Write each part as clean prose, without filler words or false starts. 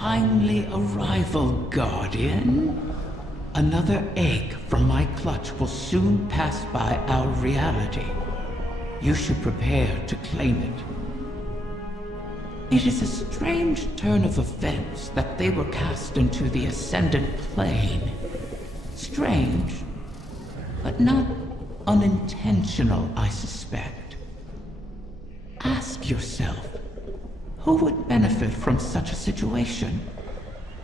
timely arrival, Guardian. Another egg from my clutch will soon pass by our reality. You should prepare to claim it. It is a strange turn of events that they were cast into the Ascendant Plane. Strange, but not unintentional, I suspect. Ask yourself, who would benefit from such a situation?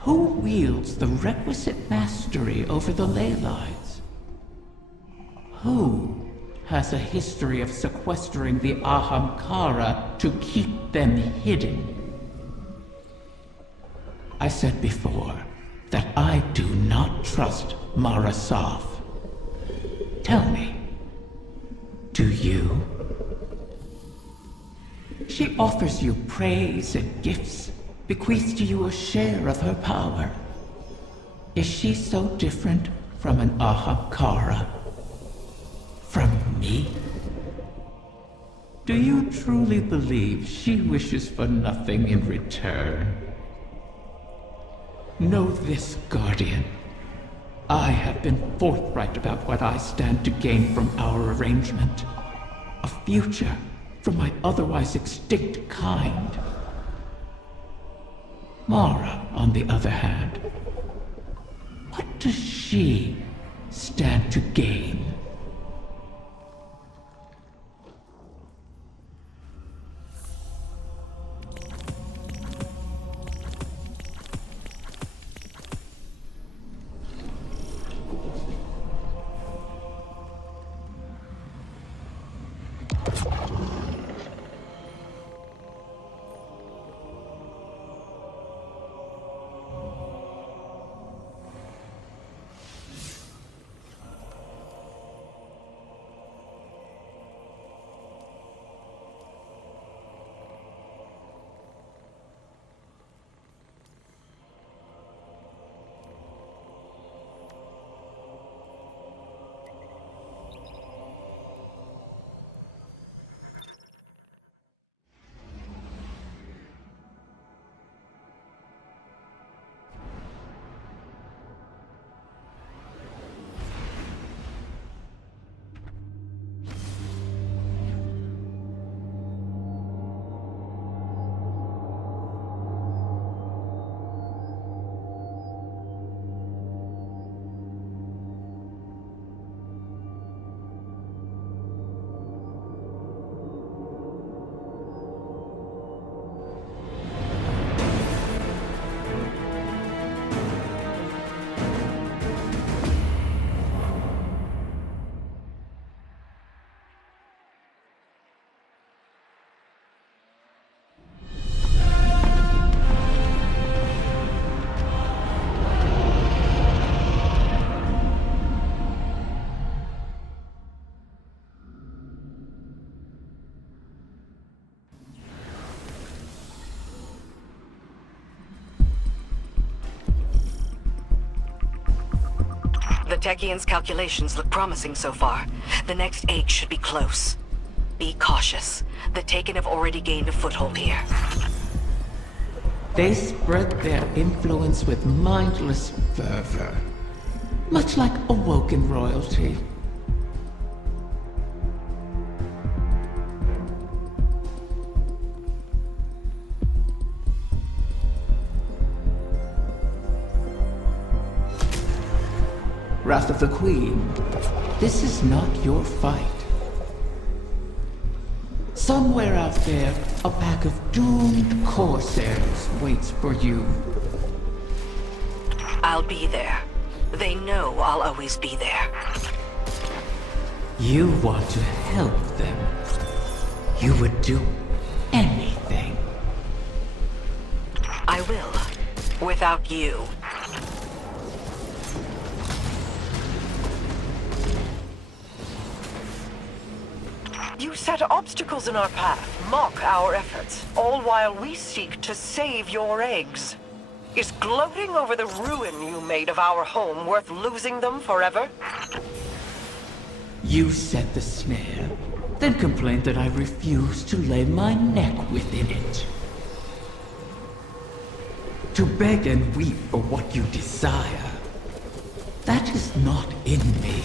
Who wields the requisite mastery over the ley-lines? Who has a history of sequestering the Ahamkara to keep them hidden? I said before that I do not trust Mara Sov. Tell me, do you? She offers you praise and gifts, bequeaths to you a share of her power. Is she so different from an Ahamkara? From me? Do you truly believe she wishes for nothing in return? Know this, Guardian. I have been forthright about what I stand to gain from our arrangement. A future for my otherwise extinct kind. Mara, on the other hand, what does she stand to gain? The Techian's calculations look promising so far. The next egg should be close. Be cautious. The Taken have already gained a foothold here. They spread their influence with mindless fervor, much like Awoken royalty. Wrath of the Queen, this is not your fight. Somewhere out there, a pack of doomed corsairs waits for you. I'll be there. They know I'll always be there. You want to help them. You would do anything. I will. Without you. You set obstacles in our path, mock our efforts, all while we seek to save your eggs. Is gloating over the ruin you made of our home worth losing them forever? You set the snare, then complained that I refused to lay my neck within it. To beg and weep for what you desire. That is not in me.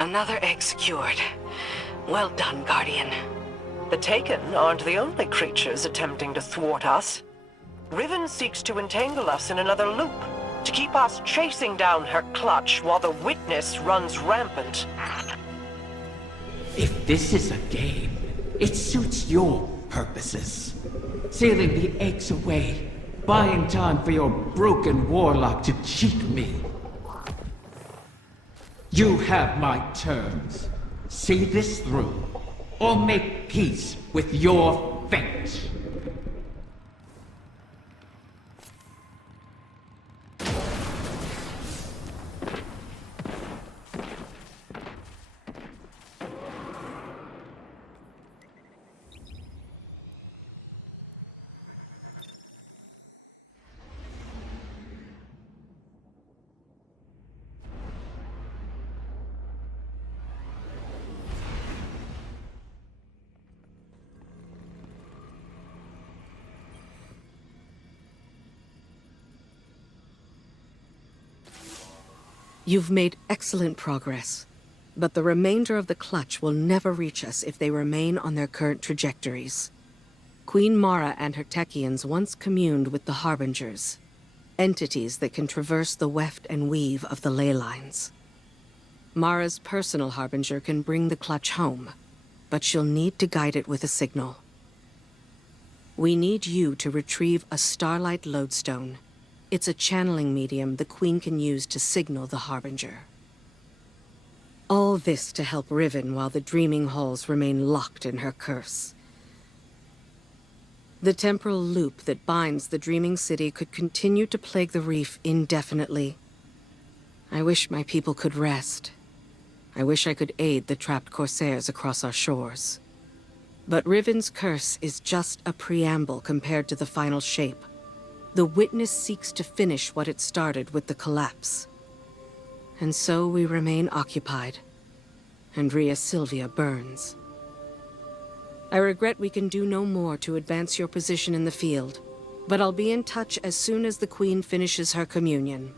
Another egg secured. Well done, Guardian. The Taken aren't the only creatures attempting to thwart us. Riven seeks to entangle us in another loop, to keep us chasing down her clutch while the Witness runs rampant. If this is a game, it suits your purposes. Sealing the eggs away, buying time for your broken warlock to cheat me. You have my terms. See this through, or make peace with your fate. You've made excellent progress, but the remainder of the clutch will never reach us if they remain on their current trajectories. Queen Mara and her Techians once communed with the Harbingers, entities that can traverse the weft and weave of the ley lines. Mara's personal Harbinger can bring the clutch home, but she'll need to guide it with a signal. We need you to retrieve a Starlight Lodestone. It's a channeling medium the Queen can use to signal the Harbinger. All this to help Riven while the Dreaming Halls remain locked in her curse. The temporal loop that binds the Dreaming City could continue to plague the reef indefinitely. I wish my people could rest. I wish I could aid the trapped Corsairs across our shores. But Riven's curse is just a preamble compared to the final shape. The Witness seeks to finish what it started with the collapse. And so we remain occupied. And Rhea Sylvia burns. I regret we can do no more to advance your position in the field, but I'll be in touch as soon as the Queen finishes her communion.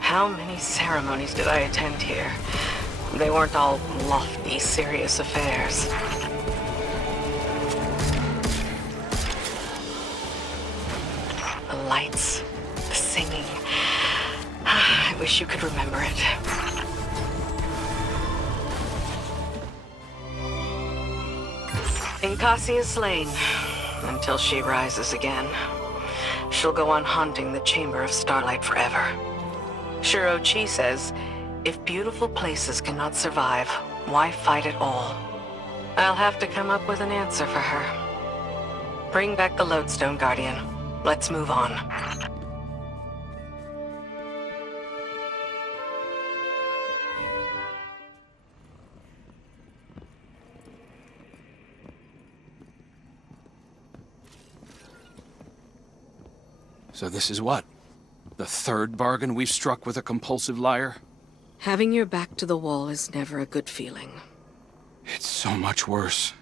How many ceremonies did I attend here? They weren't all lofty, serious affairs. The lights, the singing. I wish you could remember it. Inkasi is slain, until she rises again. She'll go on haunting the Chamber of Starlight forever. Shuro-Chi says, if beautiful places cannot survive, why fight at all? I'll have to come up with an answer for her. Bring back the Lodestone Guardian. Let's move on. So this is what? The third bargain we've struck with a compulsive liar? Having your back to the wall is never a good feeling. It's so much worse.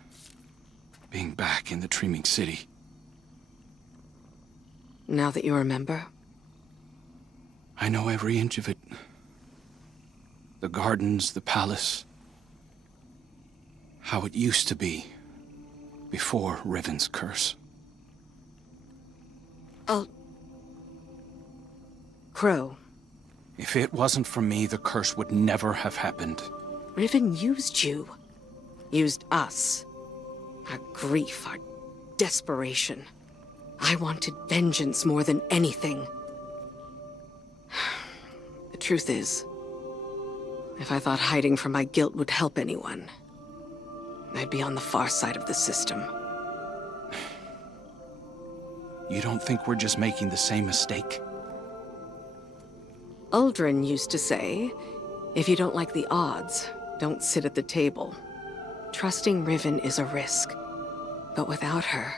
Being back in the Dreaming City. Now that you remember? I know every inch of it. The gardens, the palace. How it used to be. Before Riven's curse. Crow. If it wasn't for me, the curse would never have happened. Riven used you. Used us. Our grief, our desperation. I wanted vengeance more than anything. The truth is, if I thought hiding from my guilt would help anyone, I'd be on the far side of the system. You don't think we're just making the same mistake? Uldren used to say, if you don't like the odds, don't sit at the table. Trusting Riven is a risk. But without her,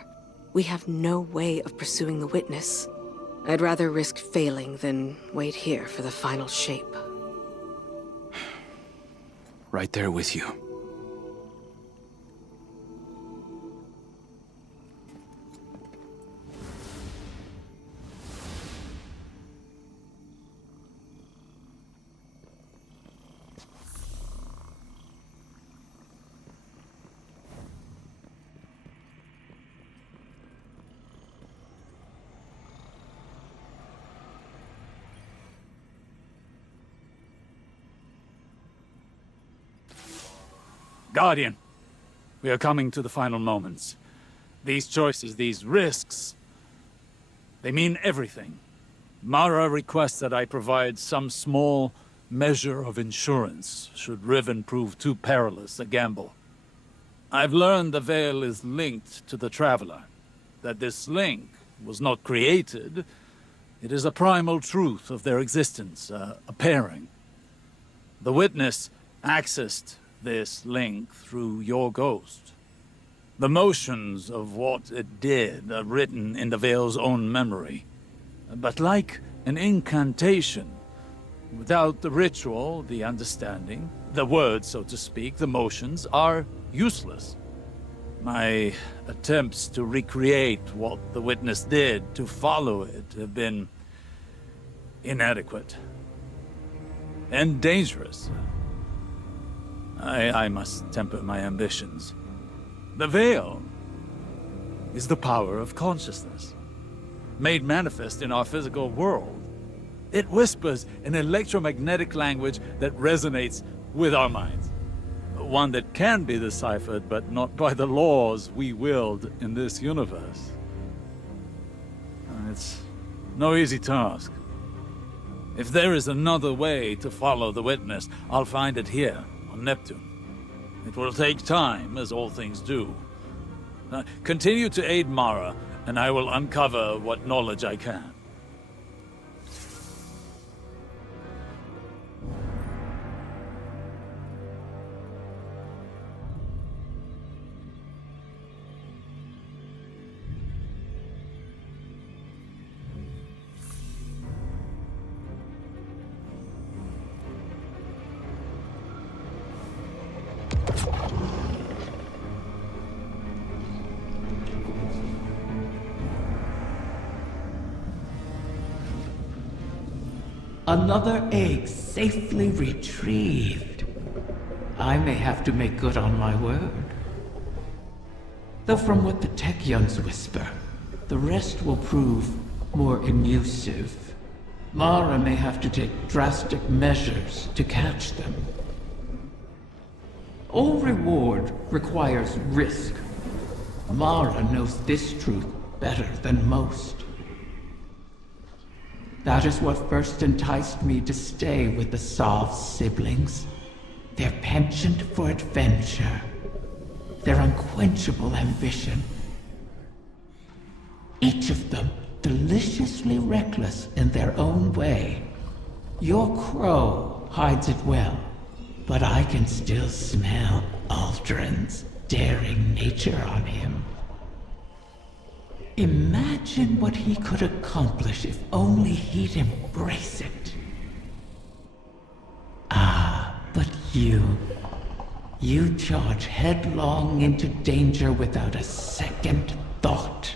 we have no way of pursuing the witness. I'd rather risk failing than wait here for the final shape. Right there with you. Guardian, we are coming to the final moments. These choices, these risks, they mean everything. Mara requests that I provide some small measure of insurance should Riven prove too perilous a gamble. I've learned the Veil is linked to the Traveler, that this link was not created. It is a primal truth of their existence, a pairing. The Witness accessed this link through your ghost. The motions of what it did are written in the Veil's own memory. But like an incantation, without the ritual, the understanding, the words, so to speak, the motions, are useless. My attempts to recreate what the Witness did, to follow it, have been inadequate. And dangerous. I must temper my ambitions. The Veil is the power of consciousness, made manifest in our physical world. It whispers an electromagnetic language that resonates with our minds. One that can be deciphered, but not by the laws we wield in this universe. It's no easy task. If there is another way to follow the Witness, I'll find it here. Neptune. It will take time, as all things do. Continue to aid Mara, and I will uncover what knowledge I can. Another egg safely retrieved. I may have to make good on my word. Though from what the Techyons whisper, the rest will prove more elusive. Mara may have to take drastic measures to catch them. All reward requires risk. Mara knows this truth better than most. That is what first enticed me to stay with the Sov siblings. Their penchant for adventure. their unquenchable ambition. Each of them deliciously reckless in their own way. Your crow hides it well, but I can still smell Aldrin's daring nature on him. Imagine what he could accomplish if only he'd embrace it. Ah, but you charge headlong into danger without a second thought.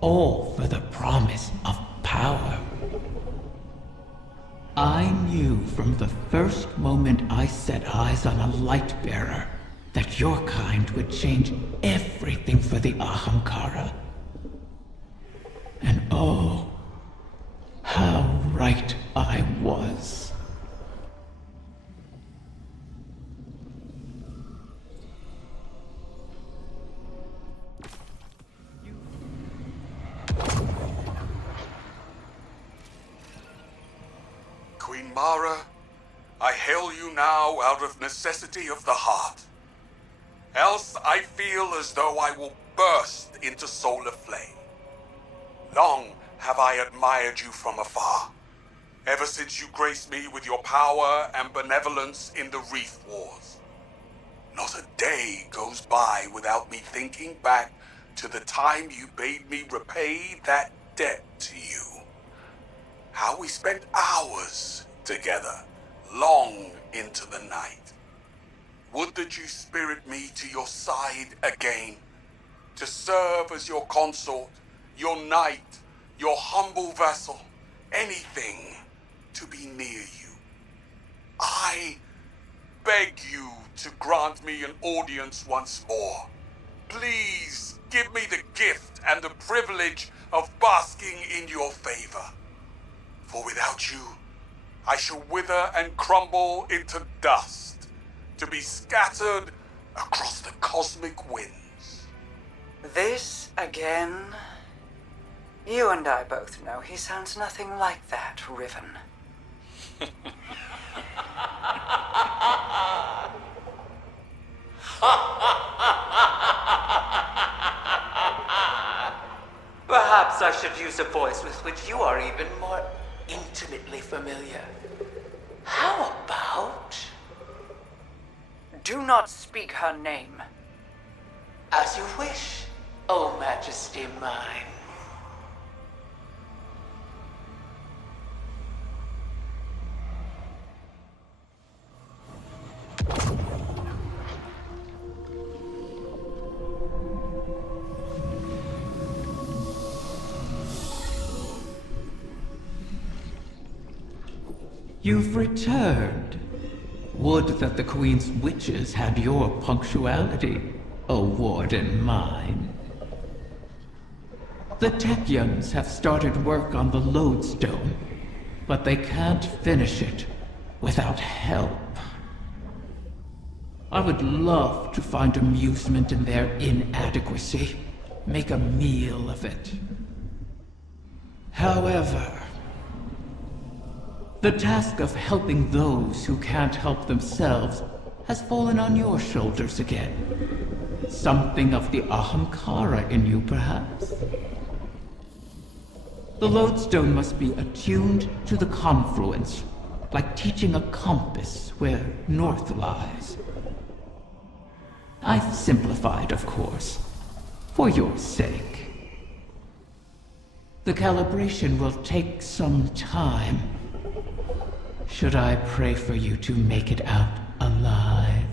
All for the promise of power. I knew from the first moment I set eyes on a light bearer that your kind would change everything for the Ahamkara. And oh, how right I was. Queen Mara, I hail you now out of necessity of the heart. Else I feel as though I will burst into solar flame. Long have I admired you from afar, ever since you graced me with your power and benevolence in the Reef Wars. Not a day goes by without me thinking back to the time you bade me repay that debt to you. How we spent hours together, long into the night. Would that you spirit me to your side again, to serve as your consort, your knight, your humble vassal, anything to be near you. I beg you to grant me an audience once more. Please give me the gift and the privilege of basking in your favor. For without you, I shall wither and crumble into dust, to be scattered across the cosmic winds. This again? You and I both know he sounds nothing like that, Riven. Perhaps I should use a voice with which you are even more intimately familiar. How about... Do not speak her name. As you wish, O Majesty mine. You've returned. Would that the Queen's witches had your punctuality, O Warden mine. The Techians have started work on the lodestone, but they can't finish it without help. I would love to find amusement in their inadequacy, make a meal of it. However, the task of helping those who can't help themselves has fallen on your shoulders again. Something of the Ahamkara in you, perhaps? The lodestone must be attuned to the confluence, like teaching a compass where north lies. I've simplified, of course, for your sake. The calibration will take some time. Should I pray for you to make it out alive?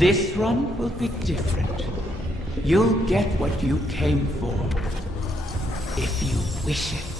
This run will be different. You'll get what you came for, if you wish it.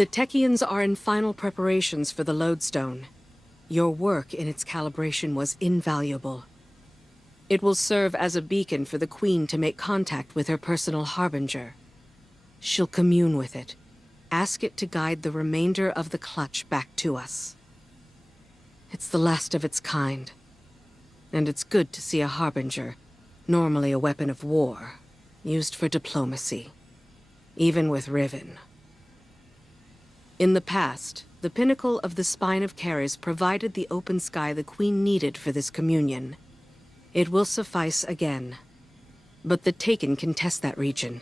The Techians are in final preparations for the lodestone. Your work in its calibration was invaluable. It will serve as a beacon for the Queen to make contact with her personal harbinger. She'll commune with it. Ask it to guide the remainder of the clutch back to us. It's the last of its kind. And it's good to see a harbinger, normally a weapon of war, used for diplomacy. Even with Riven. In the past, the pinnacle of the Spine of Caris provided the open sky the Queen needed for this communion. It will suffice again. But the Taken can test that region,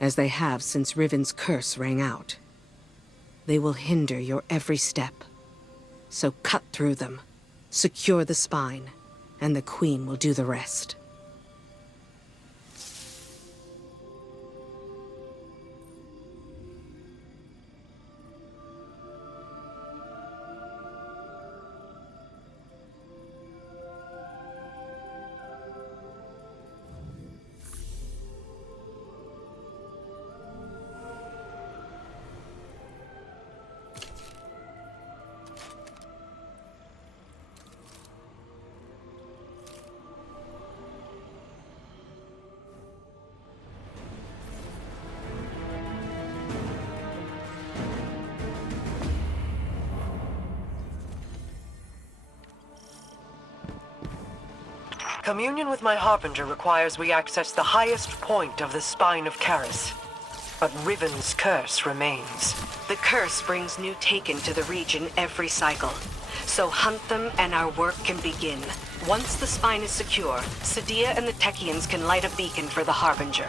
as they have since Riven's curse rang out. They will hinder your every step. So cut through them, secure the spine, and the Queen will do the rest. Communion with my Harbinger requires we access the highest point of the Spine of Caris. But Riven's curse remains. The curse brings new Taken to the region every cycle. So hunt them and our work can begin. Once the spine is secure, Sadia and the Techians can light a beacon for the Harbinger.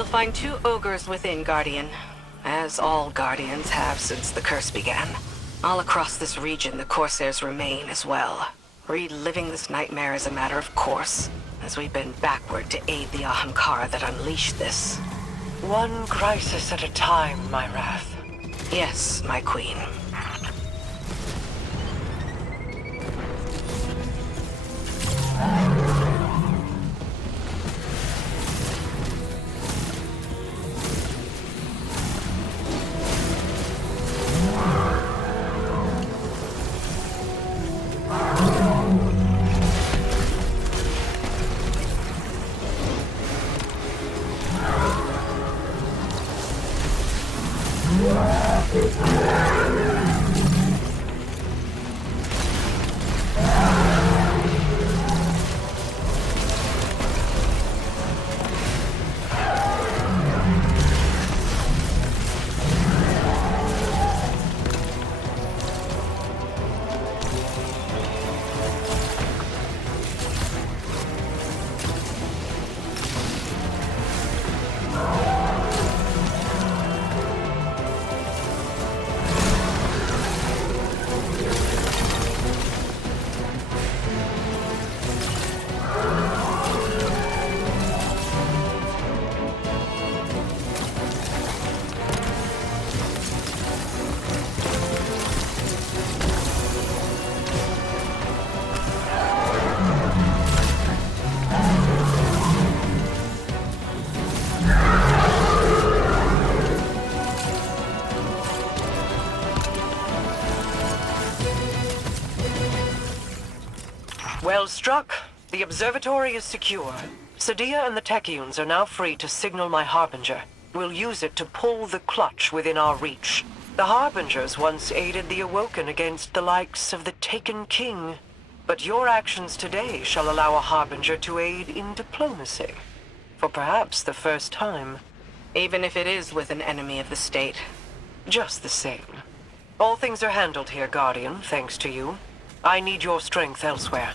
You'll find 2 ogres within, Guardian. As all Guardians have since the curse began. All across this region, the Corsairs remain as well. Reliving this nightmare is a matter of course, as we bend backward to aid the Ahamkara that unleashed this. One crisis at a time, my wrath. Yes, my queen. Well struck. The observatory is secure. Sadia and the Techeuns are now free to signal my Harbinger. We'll use it to pull the clutch within our reach. The Harbingers once aided the Awoken against the likes of the Taken King. But your actions today shall allow a Harbinger to aid in diplomacy. For perhaps the first time. Even if it is with an enemy of the state. Just the same. All things are handled here, Guardian, thanks to you. I need your strength elsewhere.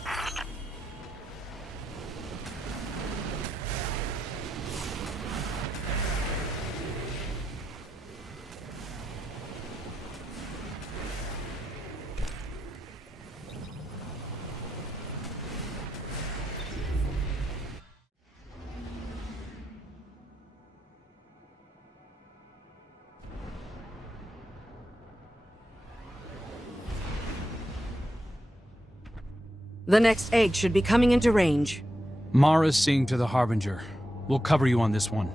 The next egg should be coming into range. Mara's seeing to the Harbinger. We'll cover you on this one.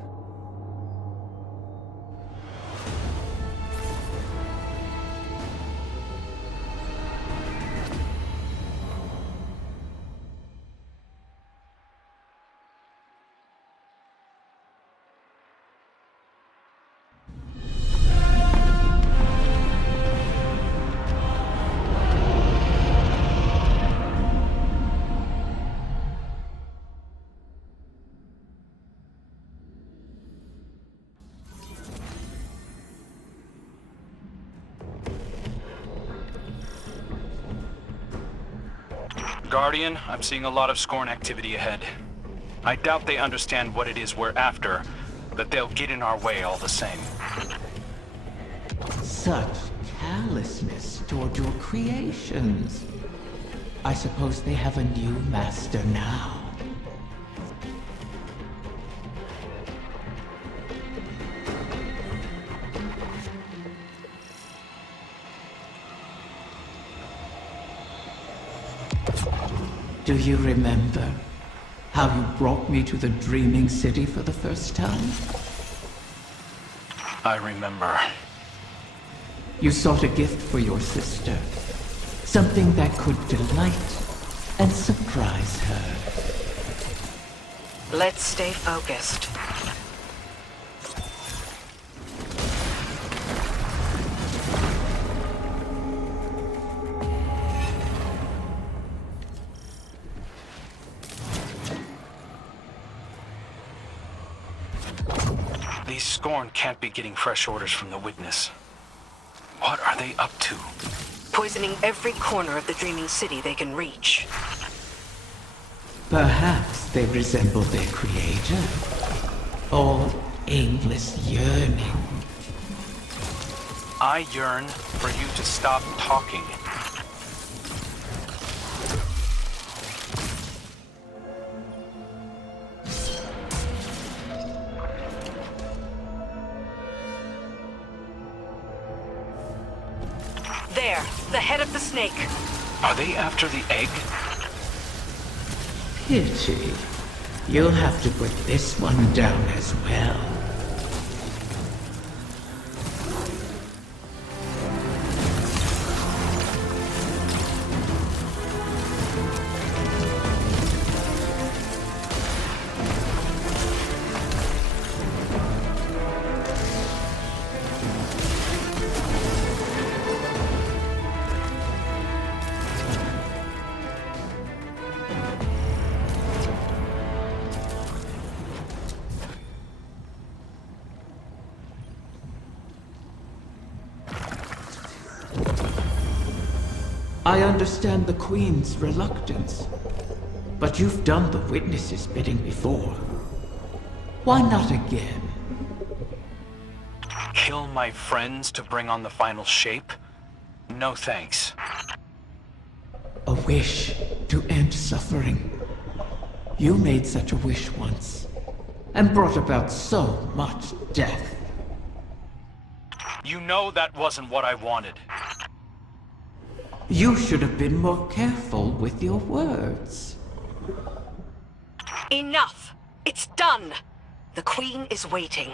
Guardian, I'm seeing a lot of Scorn activity ahead. I doubt they understand what it is we're after, but they'll get in our way all the same. Such callousness toward your creations. I suppose they have a new master now. Do you remember how you brought me to the Dreaming City for the first time? I remember. You sought a gift for your sister. Something that could delight and surprise her. Let's stay focused. These Scorn can't be getting fresh orders from the Witness. What are they up to? Poisoning every corner of the Dreaming City they can reach. Perhaps they resemble their creator. All aimless yearning. I yearn for you to stop talking. There, the head of the snake. Are they after the egg? Pity. You'll have to put this one down as well. I understand the Queen's reluctance, but you've done the witness's bidding before. Why not again? Kill my friends to bring on the final shape? No thanks. A wish to end suffering. You made such a wish once, and brought about so much death. You know that wasn't what I wanted. You should have been more careful with your words. Enough! It's done! The Queen is waiting.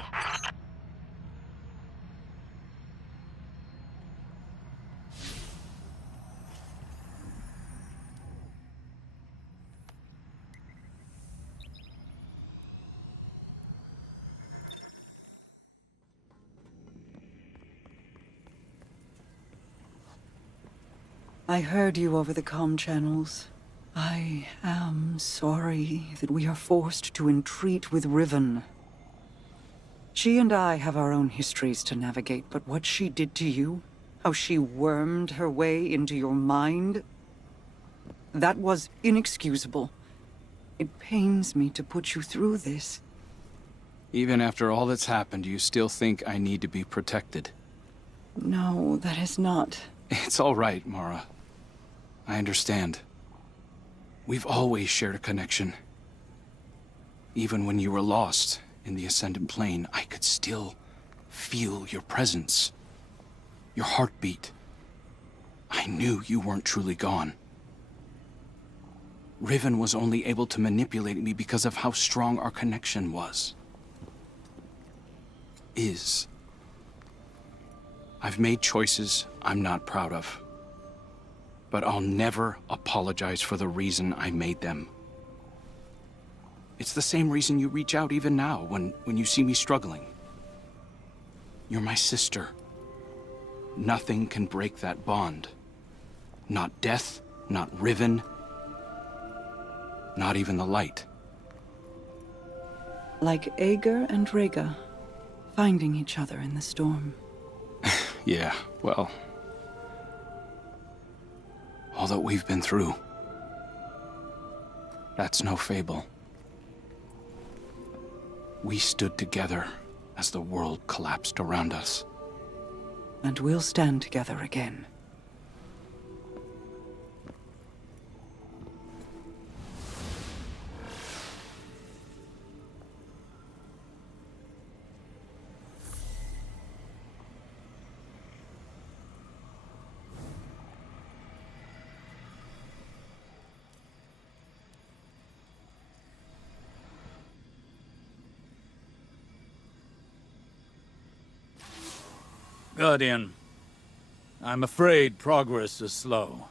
I heard you over the comm channels. I am sorry that we are forced to entreat with Riven. She and I have our own histories to navigate, but what she did to you, how she wormed her way into your mind, that was inexcusable. It pains me to put you through this. Even after all that's happened, you still think I need to be protected? No, that is not. It's all right, Mara. I understand. We've always shared a connection. Even when you were lost in the Ascendant Plane, I could still feel your presence. Your heartbeat. I knew you weren't truly gone. Riven was only able to manipulate me because of how strong our connection was. I've made choices I'm not proud of. But I'll never apologize for the reason I made them. It's the same reason you reach out even now, when you see me struggling. You're my sister. Nothing can break that bond. Not death, not Riven, not even the light. Like Ager and Rhaegar, finding each other in the storm. Yeah, well... all that we've been through. That's no fable. We stood together as the world collapsed around us. And we'll stand together again. Guardian, I'm afraid progress is slow.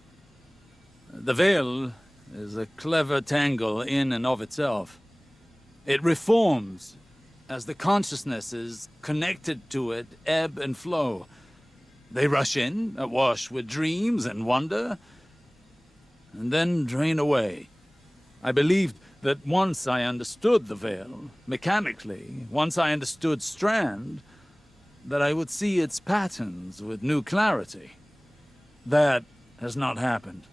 The Veil is a clever tangle in and of itself. It reforms as the consciousnesses connected to it ebb and flow. They rush in, awash with dreams and wonder, and then drain away. I believed that once I understood the Veil, mechanically, once I understood Strand, that I would see its patterns with new clarity. That has not happened.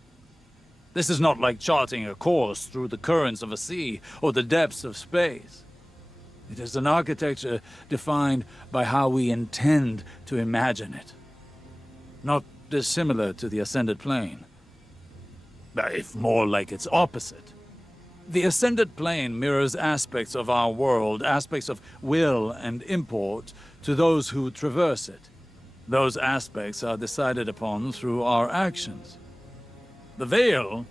This is not like charting a course through the currents of a sea or the depths of space. It is an architecture defined by how we intend to imagine it. Not dissimilar to the Ascended Plane, if more like its opposite. The Ascended Plane mirrors aspects of our world, aspects of will and import, to those who traverse it. Those aspects are decided upon through our actions. The Veil,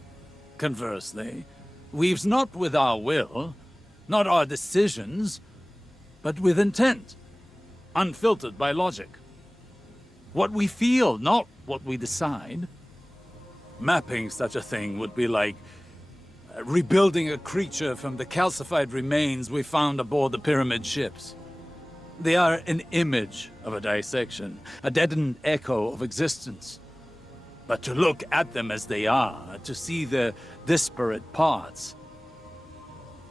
conversely, weaves not with our will, not our decisions, but with intent, unfiltered by logic. What we feel, not what we decide. Mapping such a thing would be like rebuilding a creature from the calcified remains we found aboard the pyramid ships. They are an image of a dissection, a deadened echo of existence. But to look at them as they are, to see their disparate parts,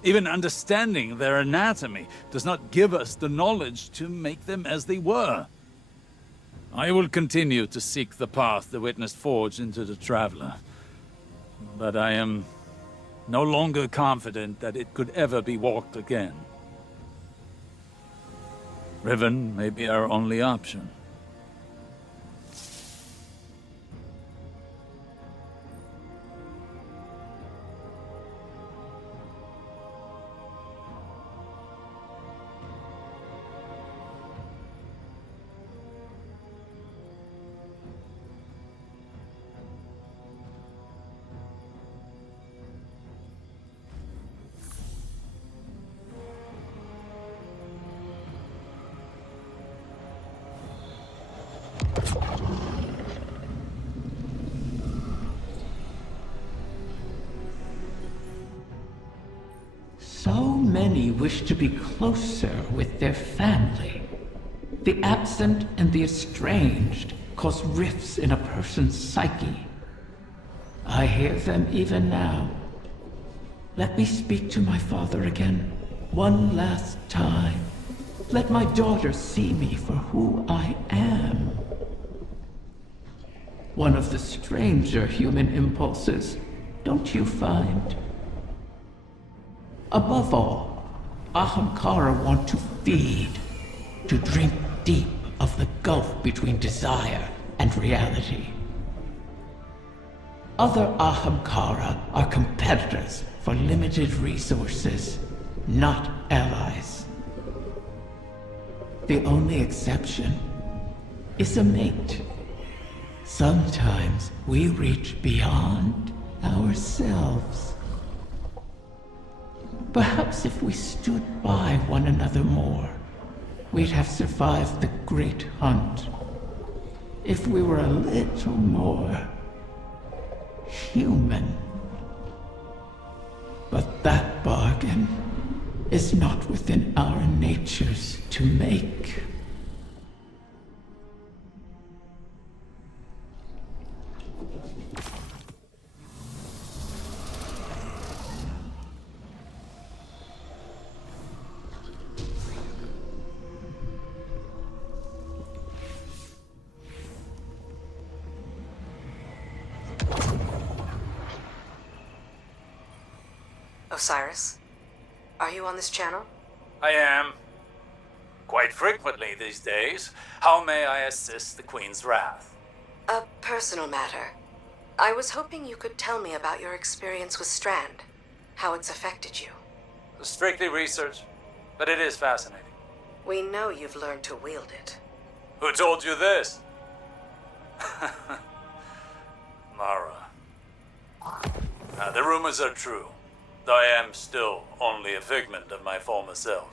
even understanding their anatomy does not give us the knowledge to make them as they were. I will continue to seek the path the Witness forged into the Traveler, but I am no longer confident that it could ever be walked again. Riven may be our only option. So many wish to be closer with their family. The absent and the estranged cause rifts in a person's psyche. I hear them even now. Let me speak to my father again, one last time. Let my daughter see me for who I am. One of the stranger human impulses, don't you find? Above all, Ahamkara want to feed, to drink deep of the gulf between desire and reality. Other Ahamkara are competitors for limited resources, not allies. The only exception is a mate. Sometimes we reach beyond ourselves. Perhaps if we stood by one another more, we'd have survived the great hunt. If we were a little more human. But that bargain is not within our natures to make. Osiris, are you on this channel? I am. Quite frequently these days. How may I assist the Queen's wrath? A personal matter. I was hoping you could tell me about your experience with Strand, how it's affected you. Strictly research, but it is fascinating. We know you've learned to wield it. Who told you this? Mara. The rumors are true, though I am still only a figment of my former self.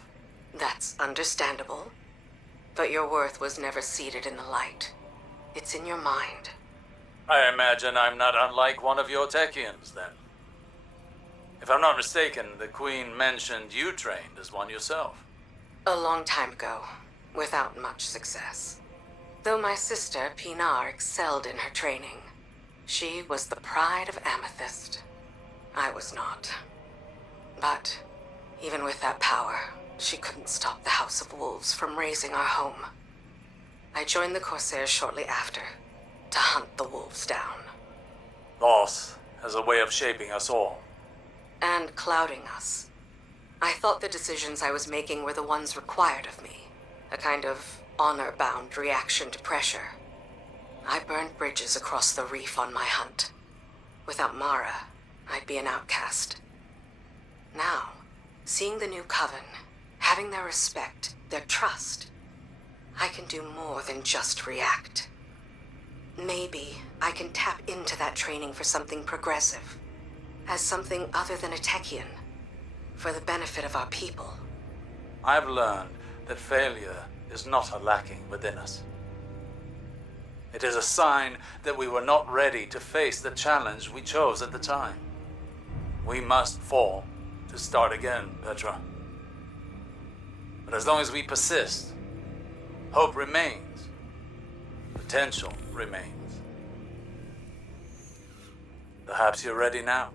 That's understandable. But your worth was never seated in the light. It's in your mind. I imagine I'm not unlike one of your Techians, then. If I'm not mistaken, the Queen mentioned you trained as one yourself. A long time ago, without much success. Though my sister, Pinar, excelled in her training. She was the pride of Amethyst. I was not. But, even with that power, she couldn't stop the House of Wolves from razing our home. I joined the Corsairs shortly after, to hunt the wolves down. Loss has a way of shaping us all. And clouding us. I thought the decisions I was making were the ones required of me. A kind of honor-bound reaction to pressure. I burned bridges across the reef on my hunt. Without Mara, I'd be an outcast. Now, seeing the new coven, having their respect, their trust, I can do more than just react. Maybe I can tap into that training for something progressive, as something other than a Techian, for the benefit of our people. I've learned that failure is not a lacking within us. It is a sign that we were not ready to face the challenge we chose at the time. We must fall to start again, Petra. But as long as we persist, hope remains. Potential remains. Perhaps you're ready now.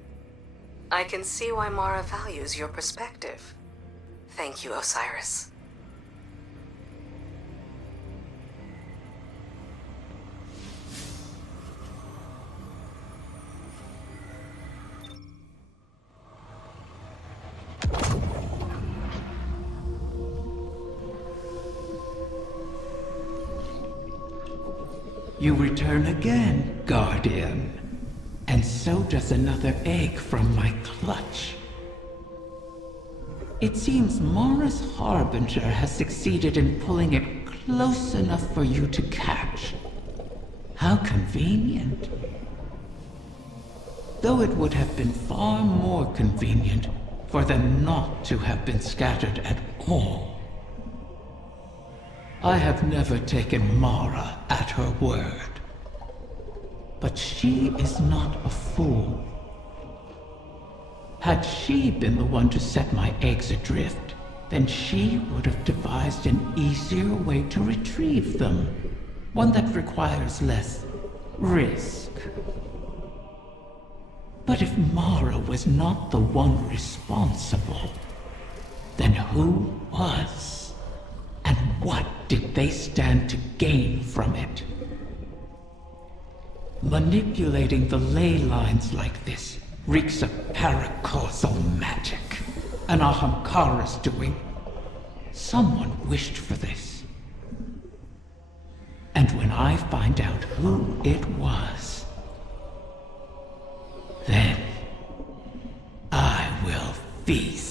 I can see why Mara values your perspective. Thank you, Osiris. You return again, Guardian. And so does another egg from my clutch. It seems Mara's Harbinger has succeeded in pulling it close enough for you to catch. How convenient. Though it would have been far more convenient for them not to have been scattered at all. I have never taken Mara at her word. But she is not a fool. Had she been the one to set my eggs adrift, then she would have devised an easier way to retrieve them. One that requires less risk. But if Mara was not the one responsible, then who was? And what did they stand to gain from it? Manipulating the ley lines like this reeks of paracausal magic. An Ahamkara's doing. Someone wished for this. And when I find out who it was, then I will feast.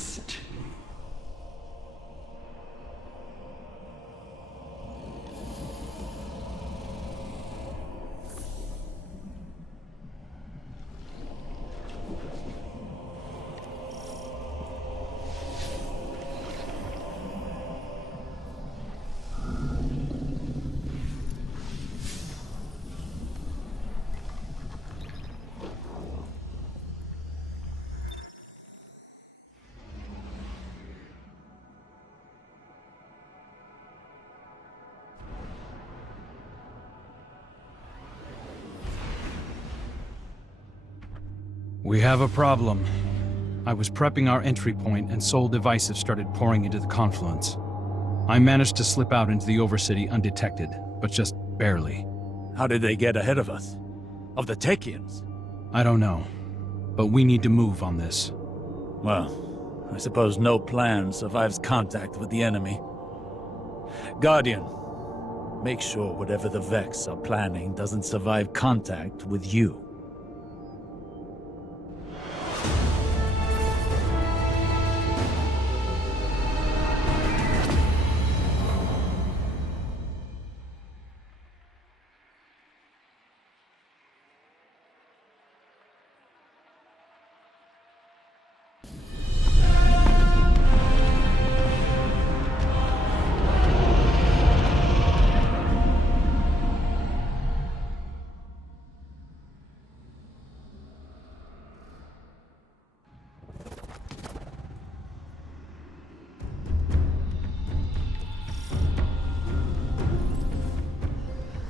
We have a problem. I was prepping our entry point and Sol devices started pouring into the confluence. I managed to slip out into the Overcity undetected, but just barely. How did they get ahead of us? Of the Techians? I don't know, but we need to move on this. Well, I suppose no plan survives contact with the enemy. Guardian, make sure whatever the Vex are planning doesn't survive contact with you.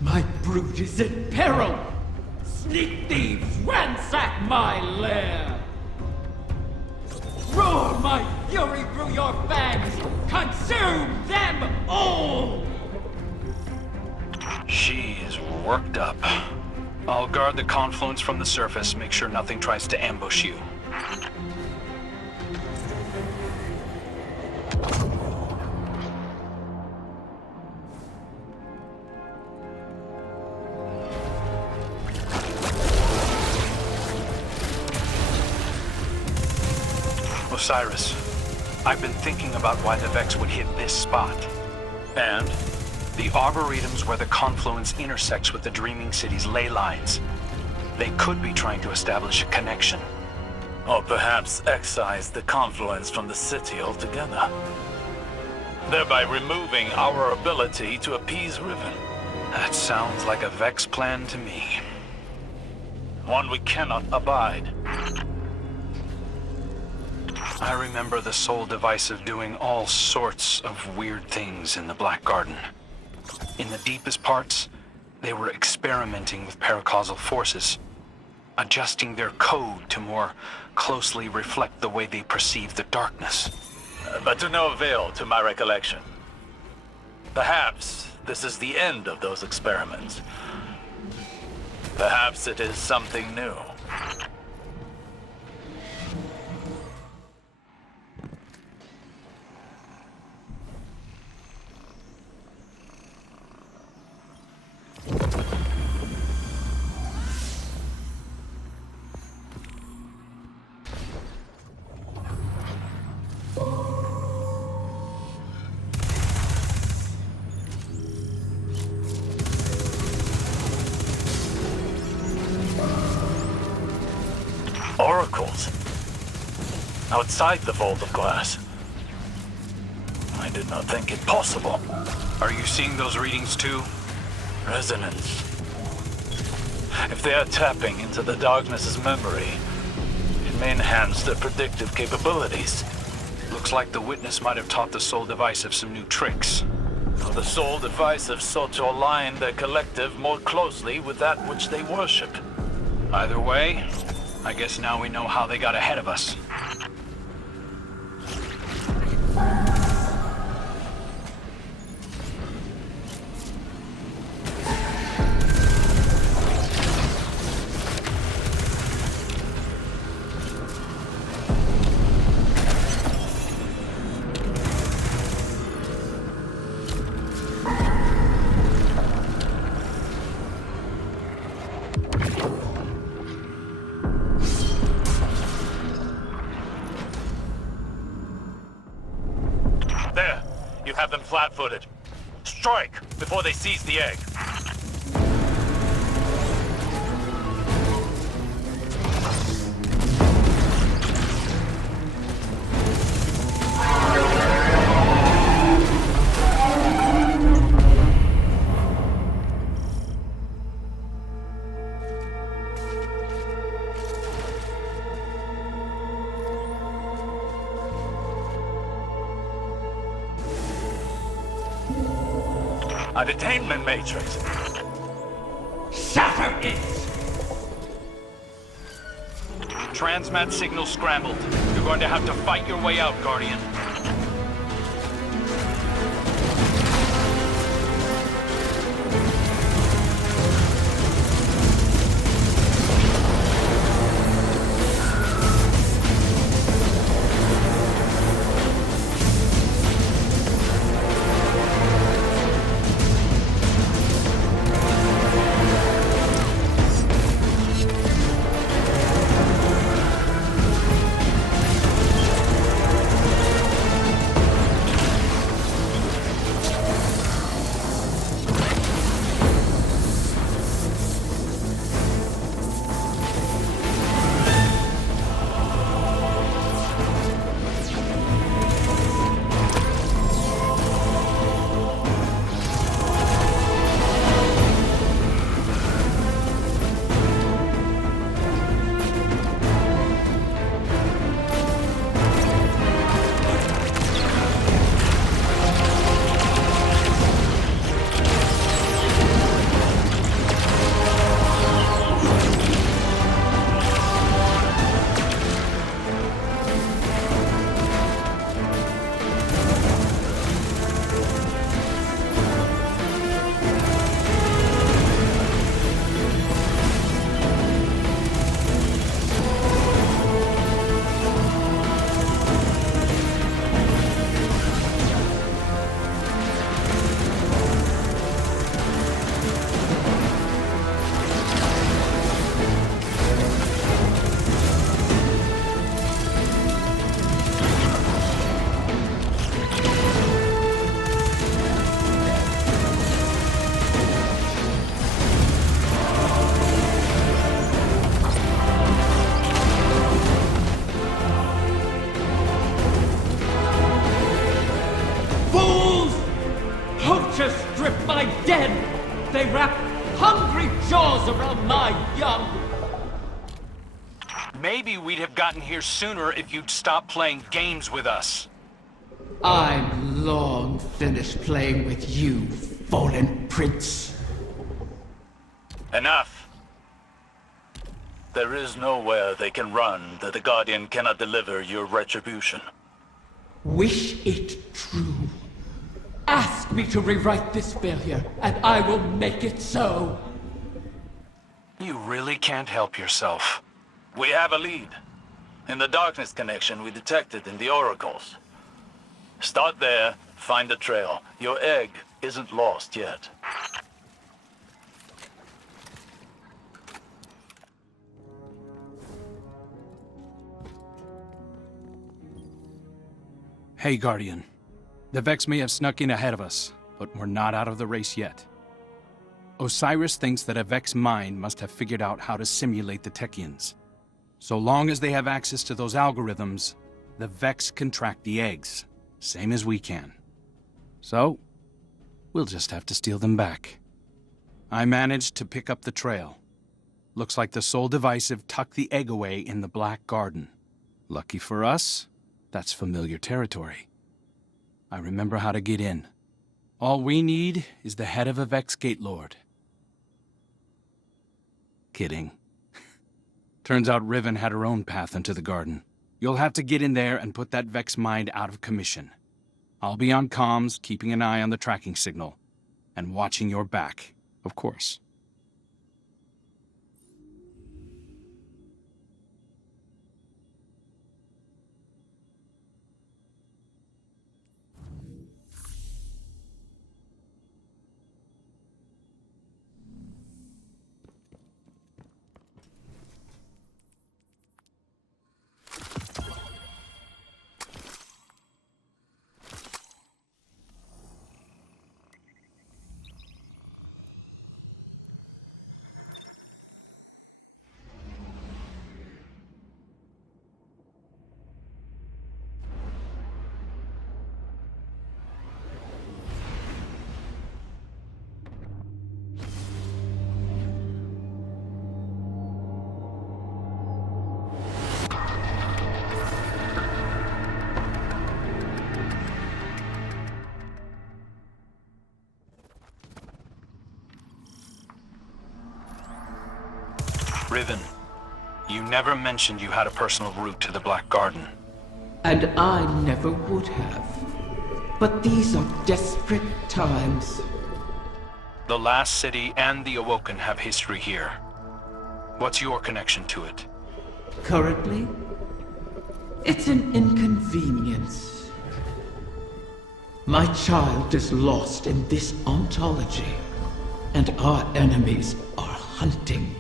My brood is in peril! Sneak thieves, ransack my lair! Roar my fury through your fangs! Consume them all! She is worked up. I'll guard the confluence from the surface, make sure nothing tries to ambush you. Osiris, I've been thinking about why the Vex would hit this spot. And? The Arboretum's where the confluence intersects with the Dreaming City's ley lines. They could be trying to establish a connection. Or perhaps excise the confluence from the city altogether, thereby removing our ability to appease Riven. That sounds like a Vex plan to me. One we cannot abide. I remember the Soul Divisive doing all sorts of weird things in the Black Garden. In the deepest parts, they were experimenting with paracausal forces, adjusting their code to more closely reflect the way they perceive the darkness. But to no avail to my recollection. Perhaps this is the end of those experiments. Perhaps it is something new. Oracles. Outside the vault of glass. I did not think it possible. Are you seeing those readings too? Resonance. If they are tapping into the darkness's memory, it may enhance their predictive capabilities. Looks like the witness might have taught the Soul Divisive some new tricks. Or the Soul Divisive sought to align their collective more closely with that which they worship. Either way, I guess now we know how they got ahead of us. There! You have them flat-footed. Strike before they seize the egg. A detainment matrix. Shatter it! Transmat signal scrambled. You're going to have to fight your way out, Guardian. my dead! They wrap hungry jaws around my young! Maybe we'd have gotten here sooner if you'd stop playing games with us. I'm long finished playing with you, fallen prince. Enough. There is nowhere they can run that the Guardian cannot deliver your retribution. Wish it true. Ask me to rewrite this failure, and I will make it so. You really can't help yourself. We have a lead. In the darkness connection we detected in the oracles. Start there, find the trail. Your egg isn't lost yet. Hey, Guardian. The Vex may have snuck in ahead of us, but we're not out of the race yet. Osiris thinks that a Vex mind must have figured out how to simulate the Techians. So long as they have access to those algorithms, the Vex can track the eggs, same as we can. So, we'll just have to steal them back. I managed to pick up the trail. Looks like the Soul Divisive tucked the egg away in the Black Garden. Lucky for us, that's familiar territory. I remember how to get in. All we need is the head of a Vex Gate Lord. Kidding. Turns out Riven had her own path into the garden. You'll have to get in there and put that Vex mind out of commission. I'll be on comms, keeping an eye on the tracking signal. And watching your back, of course. Riven, you never mentioned you had a personal route to the Black Garden. And I never would have. But these are desperate times. The Last City and the Awoken have history here. What's your connection to it? Currently, it's an inconvenience. My child is lost in this ontology, and our enemies are hunting.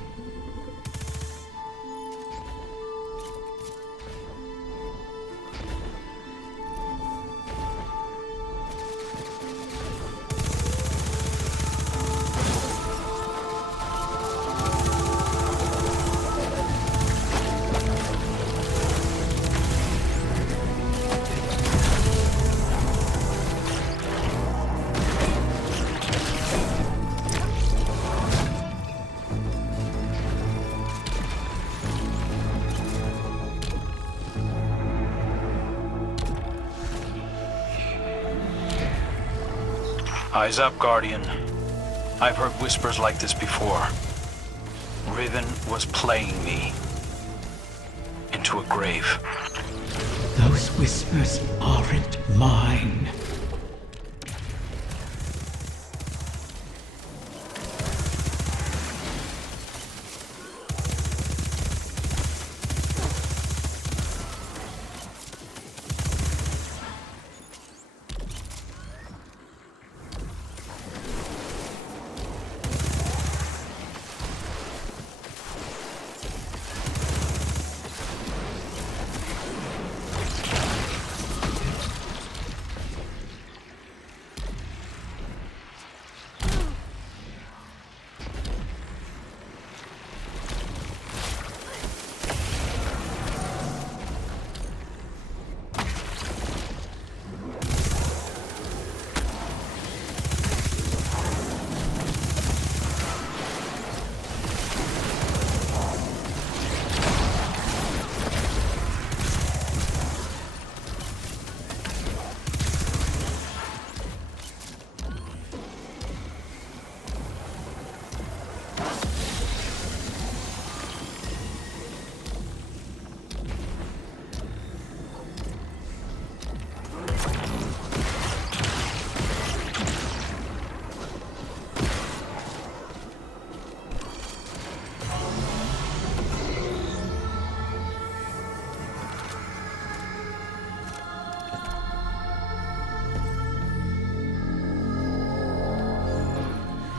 Eyes up, Guardian. I've heard whispers like this before. Riven was playing me into a grave. Those whispers aren't mine.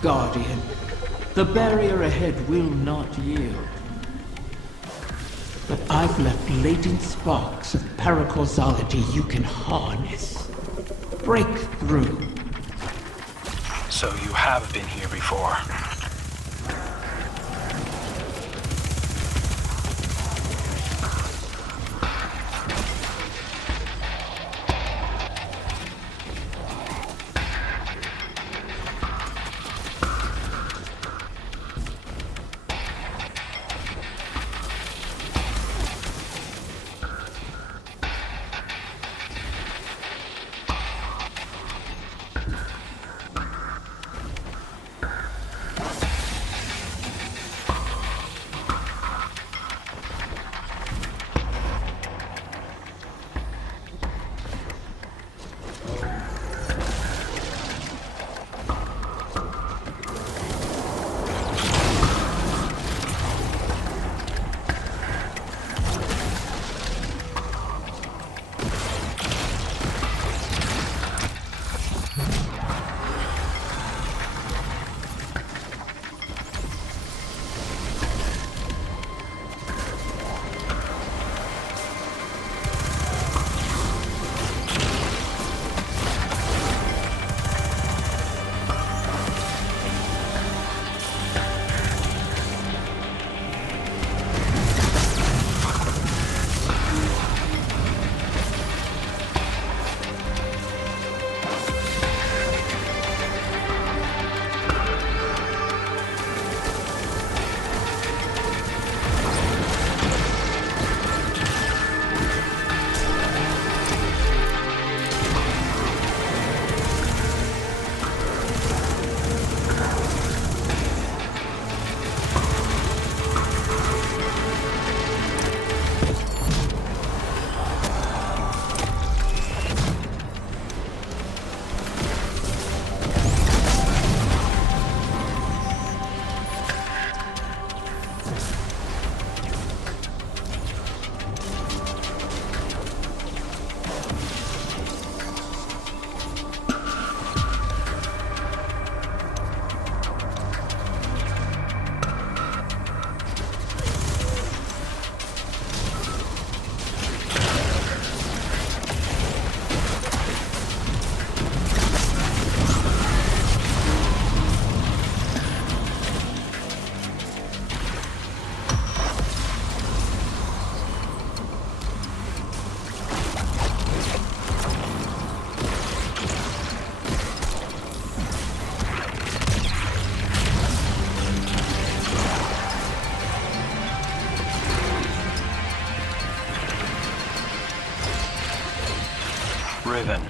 Guardian. The barrier ahead will not yield. But I've left latent sparks of paracausality you can harness. Break through. So you have been here before. Riven.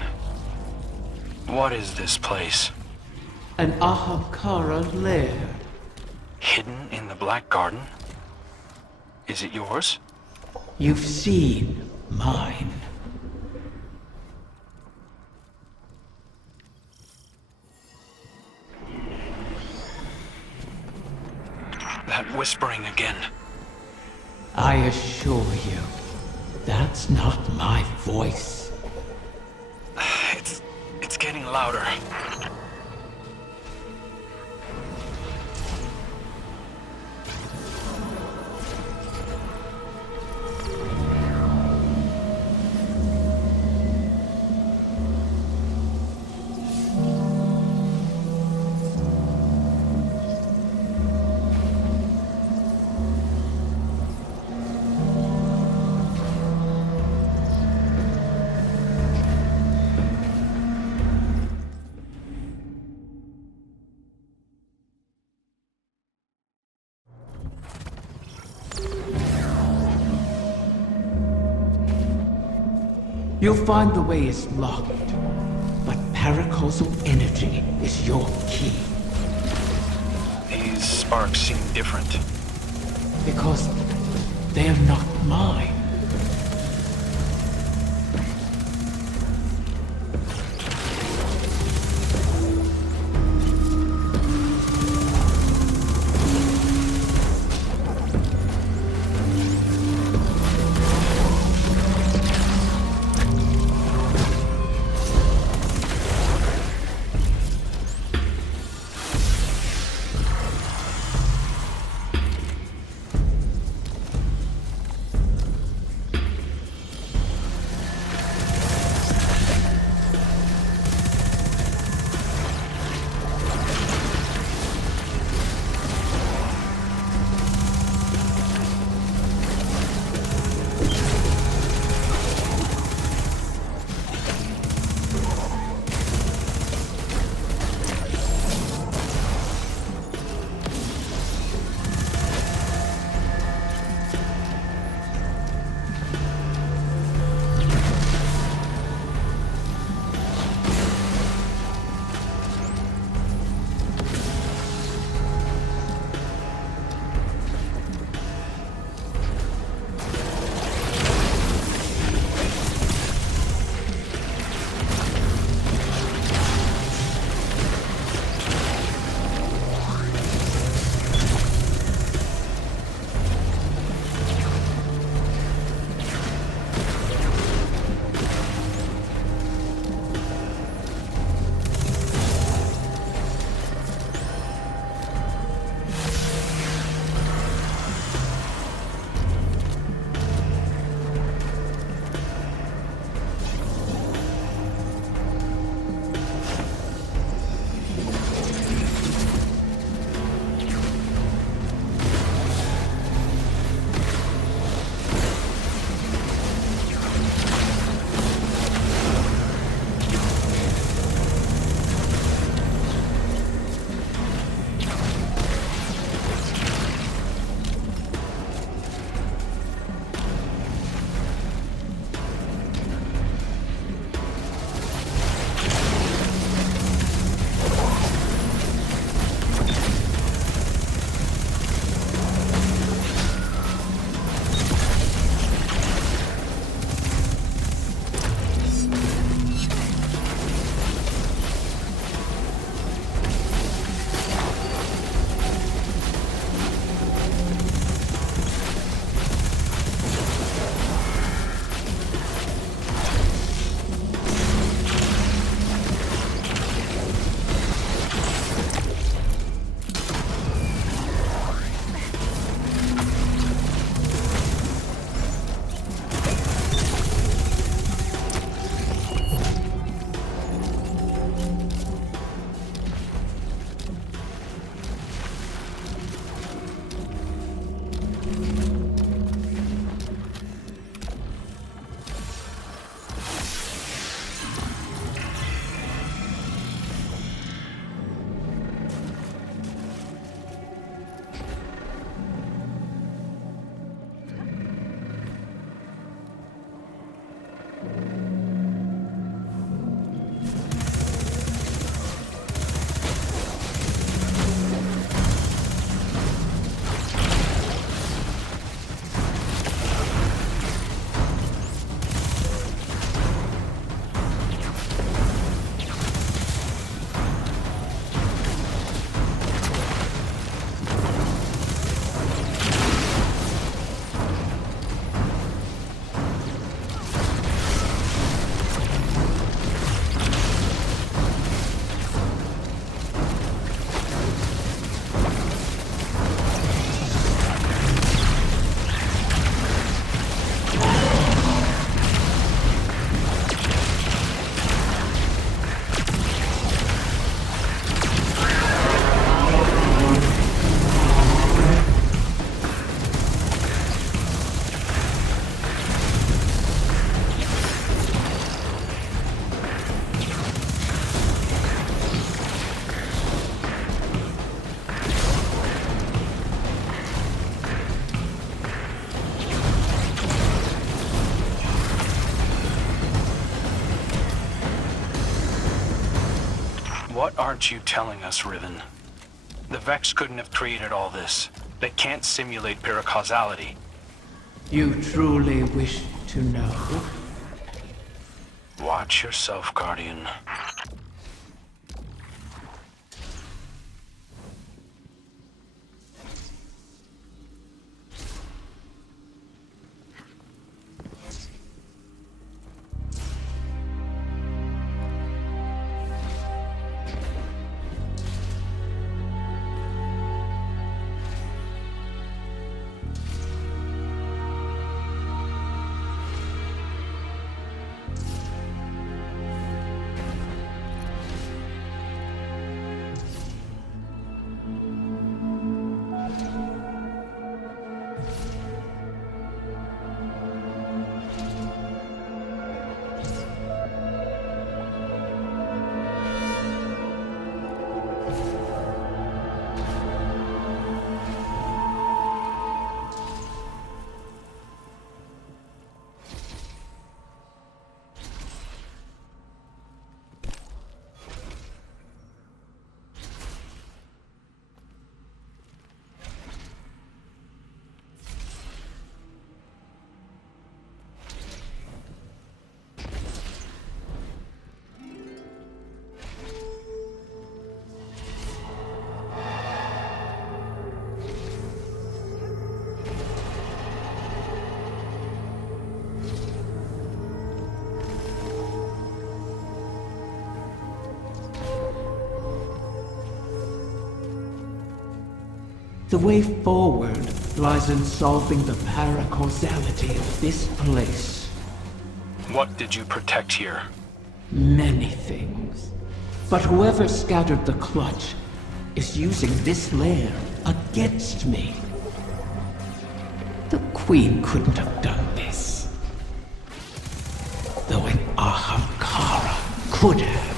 What is this place? An Ahamkara lair. Hidden in the Black Garden? Is it yours? You've seen mine. That whispering again. I assure you, that's not my voice. It's getting louder. You'll find the way is locked, but paracausal energy is your key. These sparks seem different. Because they're not mine. What aren't you telling us, Riven? The Vex couldn't have created all this. They can't simulate paracausality. You truly wish to know? Watch yourself, Guardian. The way forward lies in solving the paracausality of this place. What did you protect here? Many things. But whoever scattered the clutch is using this lair against me. The Queen couldn't have done this. Though an Ahamkara could have.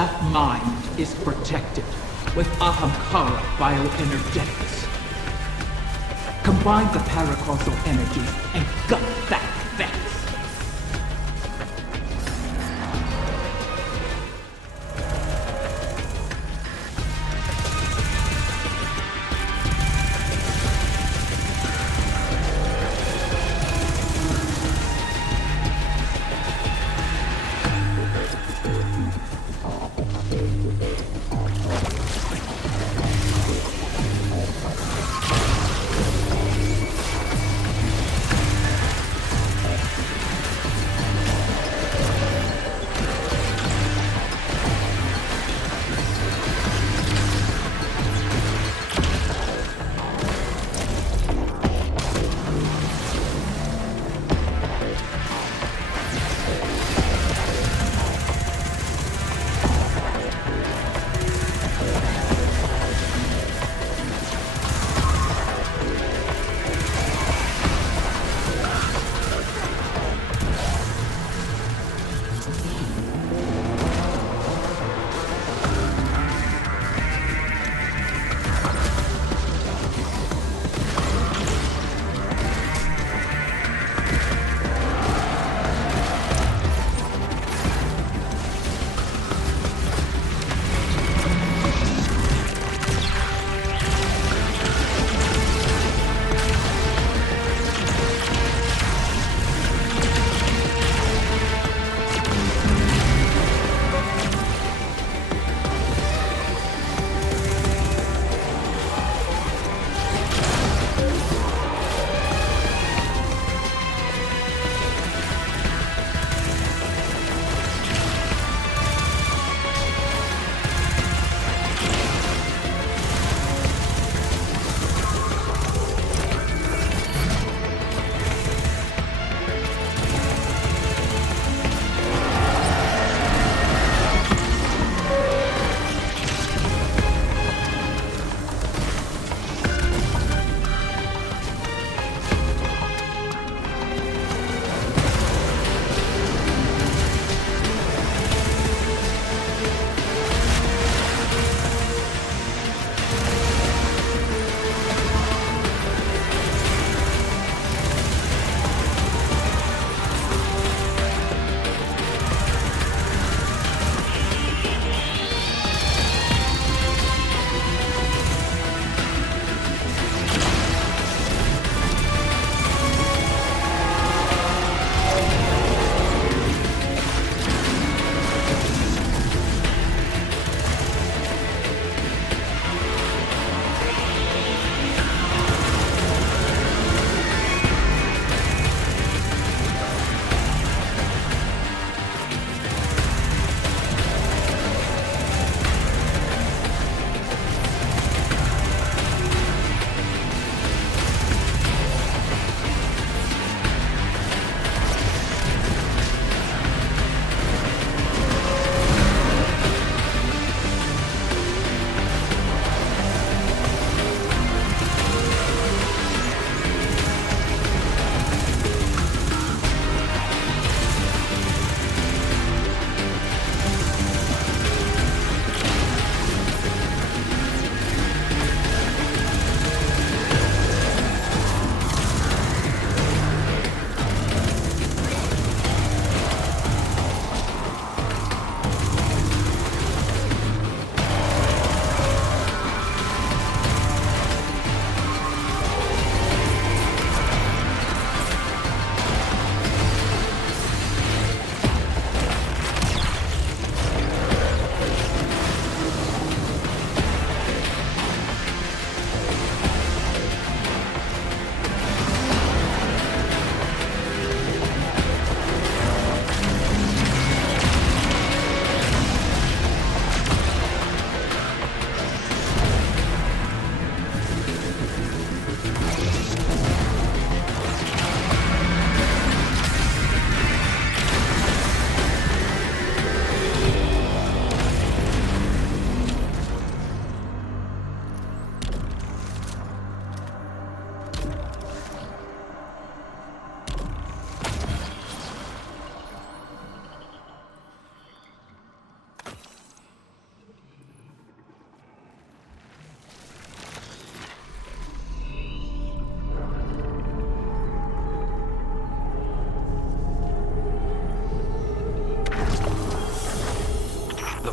That mind is protected with Ahamkara bioenergetics. Combine the paracausal energy and gut that Vex.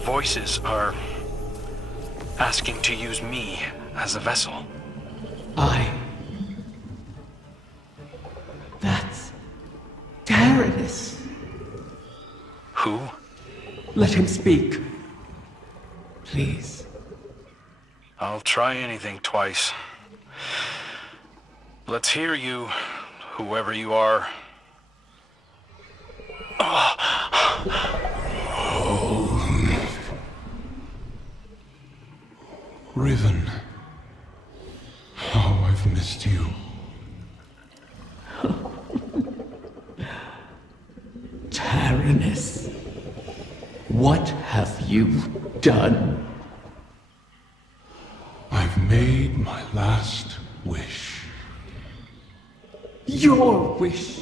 voices are asking to use me as a vessel. That's Taranis. Who? Let him speak. Please. I'll try anything twice. Let's hear you, whoever you are. Riven. How I've missed you. Taranis, what have you done? I've made my last wish. Your wish,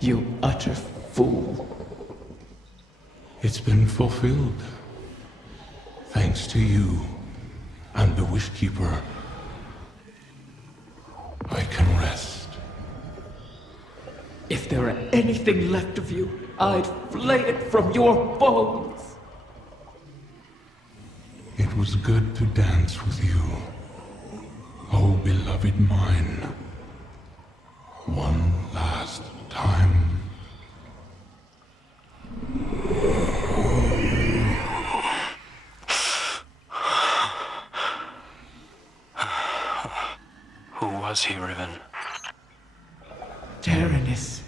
you utter fool. It's been fulfilled. Thanks to you and the Wishkeeper, I can rest. If there were anything left of you, I'd flay it from your bones. It was good to dance with you, oh beloved mine. One last time. Who was he, Riven? Taranis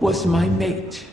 was my mate.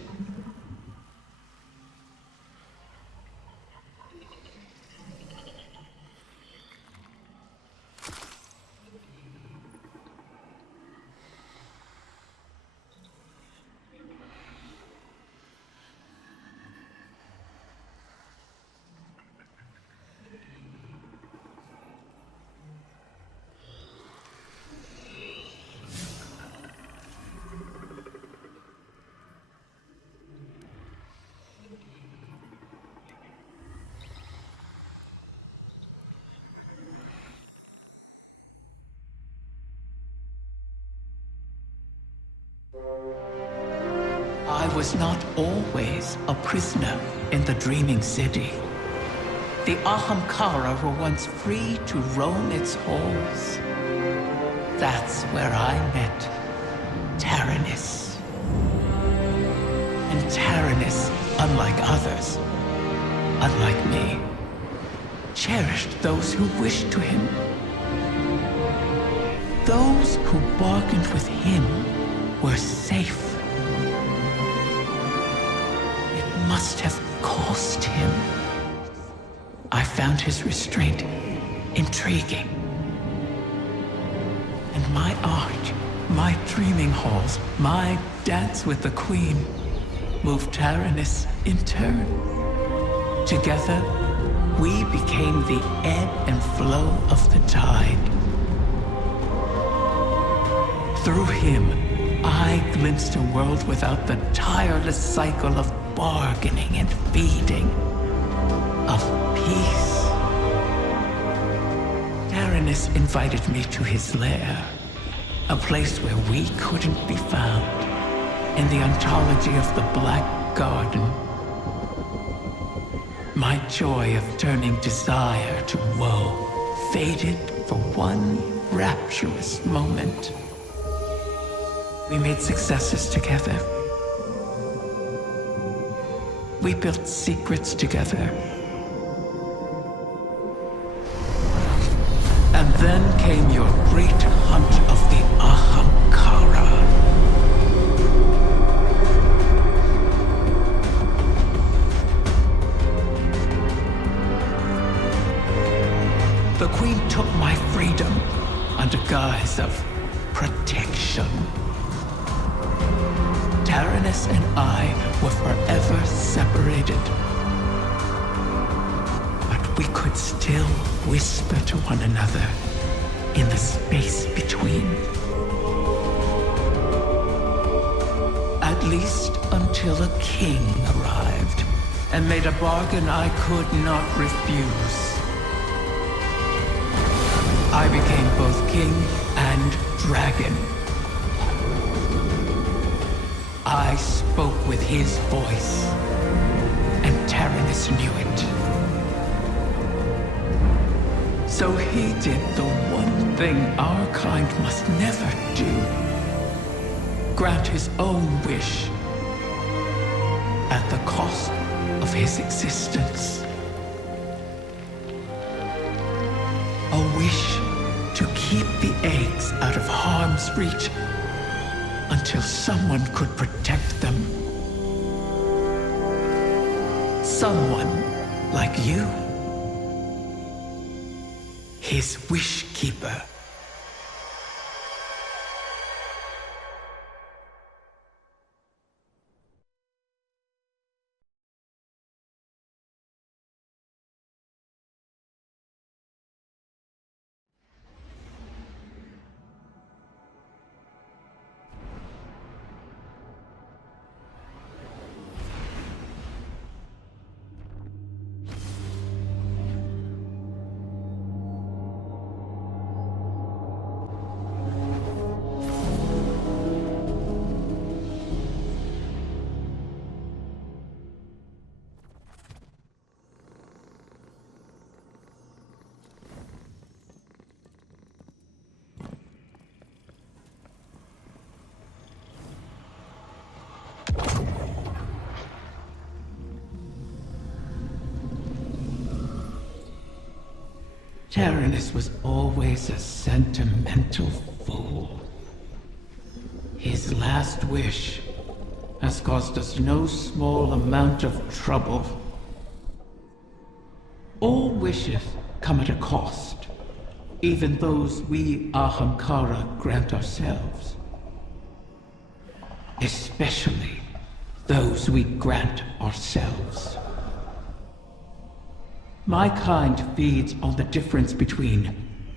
I was not always a prisoner in the Dreaming City. The Ahamkara were once free to roam its halls. That's where I met Taranis. And Taranis, unlike others, unlike me, cherished those who wished to him. Those who bargained with him were safe. It must have cost him. I found his restraint intriguing. And my art, my dreaming halls, my dance with the Queen moved Taranis in turn. Together, we became the ebb and flow of the tide. Through him, I glimpsed a world without the tireless cycle of bargaining and feeding, of peace. Taranis invited me to his lair, a place where we couldn't be found, in the ontology of the Black Garden. My joy of turning desire to woe faded for one rapturous moment. We made successes together. We built secrets together. And then came your great hunt of the Ahamkara. The Queen took my freedom under guise of protection. Taranis and I were forever separated. But we could still whisper to one another in the space between. At least until a king arrived and made a bargain I could not refuse. I became both king and dragon. I spoke with his voice, and Taranis knew it. So he did the one thing our kind must never do. Grant his own wish at the cost of his existence. A wish to keep the eggs out of harm's reach until someone could protect them. Someone like you. His wish keeper. Taranis was always a sentimental fool. His last wish has caused us no small amount of trouble. All wishes come at a cost, even those we Ahamkara grant ourselves. Especially those we grant ourselves. My kind feeds on the difference between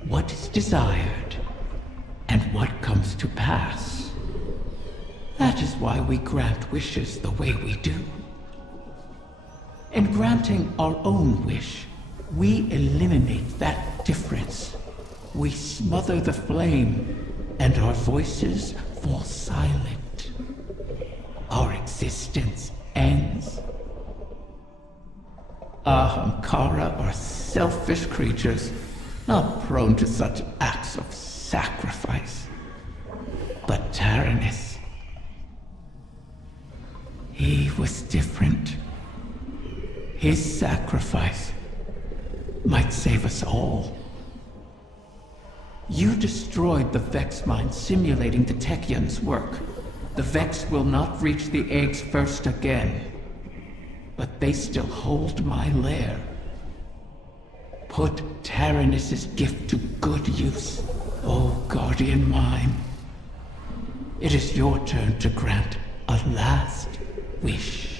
what is desired and what comes to pass. That is why we grant wishes the way we do. In granting our own wish, we eliminate that difference. We smother the flame, and our voices fall silent. Our existence ends. Ahamkara are selfish creatures, not prone to such acts of sacrifice. But Taranis, he was different. His sacrifice might save us all. You destroyed the Vex mine simulating the Techion's work. The Vex will not reach the eggs first again. But they still hold my lair. Put Taranis' gift to good use, O guardian mine. It is your turn to grant a last wish.